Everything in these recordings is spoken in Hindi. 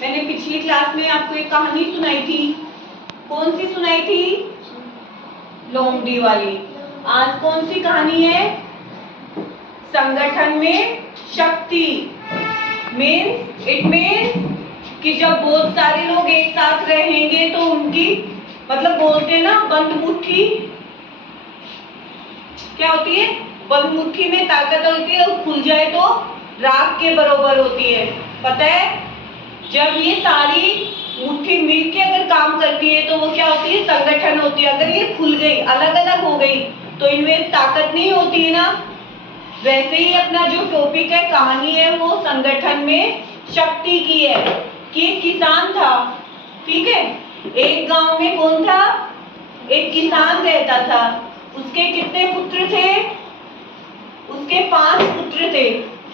मैंने पिछली क्लास में आपको एक कहानी सुनाई थी। कौन सी सुनाई थी? लोमड़ी वाली। आज कौन सी कहानी है? संगठन में शक्ति। इट मीन्स कि जब बहुत सारे लोग एक साथ रहेंगे तो उनकी मतलब बोलते हैं ना, बंद मुट्ठी क्या होती है? बंद मुट्ठी में ताकत होती है और खुल जाए तो राख के बराबर होती है। पता है, जब ये सारी मुट्ठी मिलके अगर काम करती है तो वो क्या होती है? संगठन होती है। अगर ये खुल गई, अलग अलग हो गई तो इनमें ताकत नहीं होती है ना। वैसे ही अपना जो टॉपिक है, कहानी है, वो संगठन में शक्ति की है। कि एक किसान था, ठीक है। एक गांव में कौन था? एक किसान रहता था। उसके कितने पुत्र थे? उसके 5 पुत्र थे,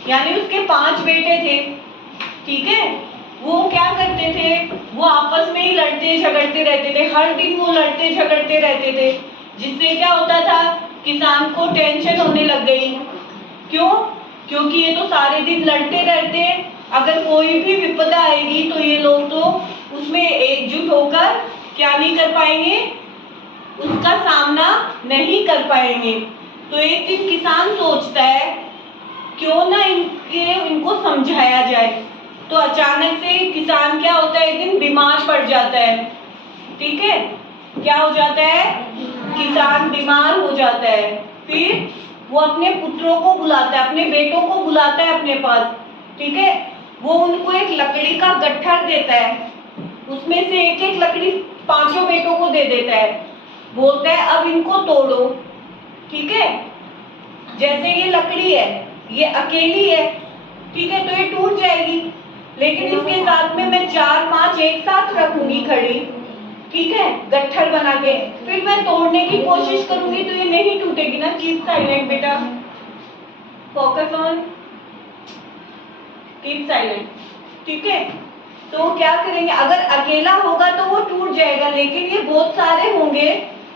यानी उसके 5 बेटे थे, ठीक है। वो क्या करते थे? वो आपस में ही लड़ते झगड़ते रहते थे। हर दिन वो लड़ते झगड़ते रहते थे, जिससे क्या होता था? किसान को टेंशन होने लग गई। क्यों? क्योंकि ये तो सारे दिन लड़ते रहते हैं, अगर कोई भी विपदा आएगी तो ये लोग तो उसमें एकजुट होकर क्या नहीं कर पाएंगे? उसका सामना नहीं कर पाएंगे। तो एक दिन किसान सोचता है क्यों ना इनको समझाया जाए। तो अचानक से किसान क्या होता है? एक दिन बीमार पड़ जाता है, ठीक है। क्या हो जाता है? किसान बीमार हो जाता है। फिर वो अपने पुत्रों को बुलाता है, अपने बेटों को बुलाता है अपने पास, ठीक है। वो उनको एक लकड़ी का गट्ठर देता है, उसमें से एक एक लकड़ी 5 बेटों को दे देता है। बोलता है अब इनको तोड़ो, ठीक है। जैसे ये लकड़ी है, ये अकेली है, ठीक है, तो ये टूट जाएगी। लेकिन इसके साथ में मैं 4-5 एक साथ रखूंगी खड़ी, ठीक है, गट्ठर बना के। फिर मैं तोड़ने की कोशिश करूंगी तो ये नहीं टूटेगी ना। कीप साइलेंट बेटा, फोकस ऑन, कीप साइलेंट, ठीक है। तो क्या करेंगे? अगर अकेला होगा तो वो टूट जाएगा, लेकिन ये बहुत सारे होंगे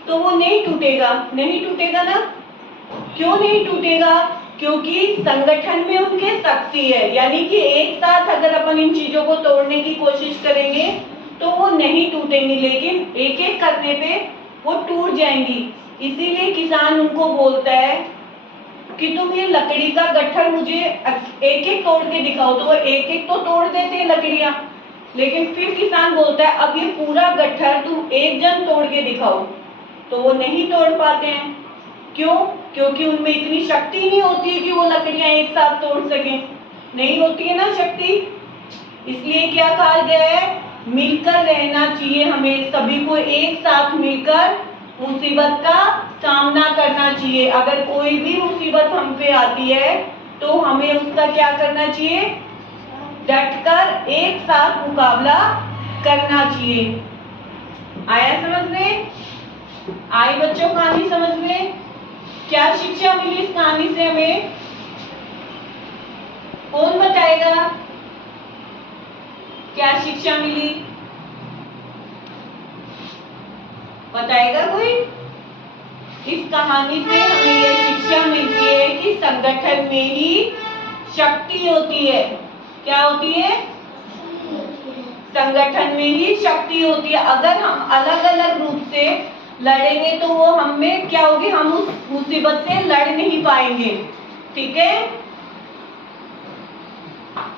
तो वो नहीं टूटेगा। नहीं टूटेगा ना। क्यों नहीं टूटेगा? क्योंकि संगठन में उनके शक्ति है, यानी कि एक साथ अगर अपन इन चीजों को तोड़ने की कोशिश करेंगे तो वो नहीं टूटेंगी, लेकिन एक एक करने पे वो टूट जाएंगी। इसीलिए किसान उनको बोलता है कि तुम ये लकड़ी का गट्ठर मुझे एक एक तोड़ के दिखाओ। तो वो एक एक तो तोड़ देते हैं लकड़ियां, लेकिन फिर किसान बोलता है अब ये पूरा गट्ठर तुम एक जन तोड़ के दिखाओ। तो वो नहीं तोड़ पाते हैं। क्यों? क्योंकि उनमें इतनी शक्ति नहीं होती है कि वो लकड़ियां एक साथ तोड़ सकें। नहीं होती है ना शक्ति। इसलिए क्या कहा गया है? मिलकर रहना चाहिए हमें, सभी को एक साथ मिलकर मुसीबत का सामना करना चाहिए। अगर कोई भी मुसीबत हम पे आती है तो हमें उसका क्या करना चाहिए? डटकर एक साथ मुकाबला करना चाहिए। आया समझ में? आई बच्चों कहानी समझ में? क्या शिक्षा मिली इस कहानी से हमें? कौन बताएगा क्या शिक्षा मिली? बताएगा कोई? इस कहानी से हमें यह शिक्षा मिलती है कि संगठन में ही शक्ति होती है। क्या होती है? संगठन में ही शक्ति होती है। अगर हम अलग अलग रूप से लड़ेंगे तो वो हमें क्या होगी? हम उस मुसीबत से लड़ नहीं पाएंगे, ठीक है।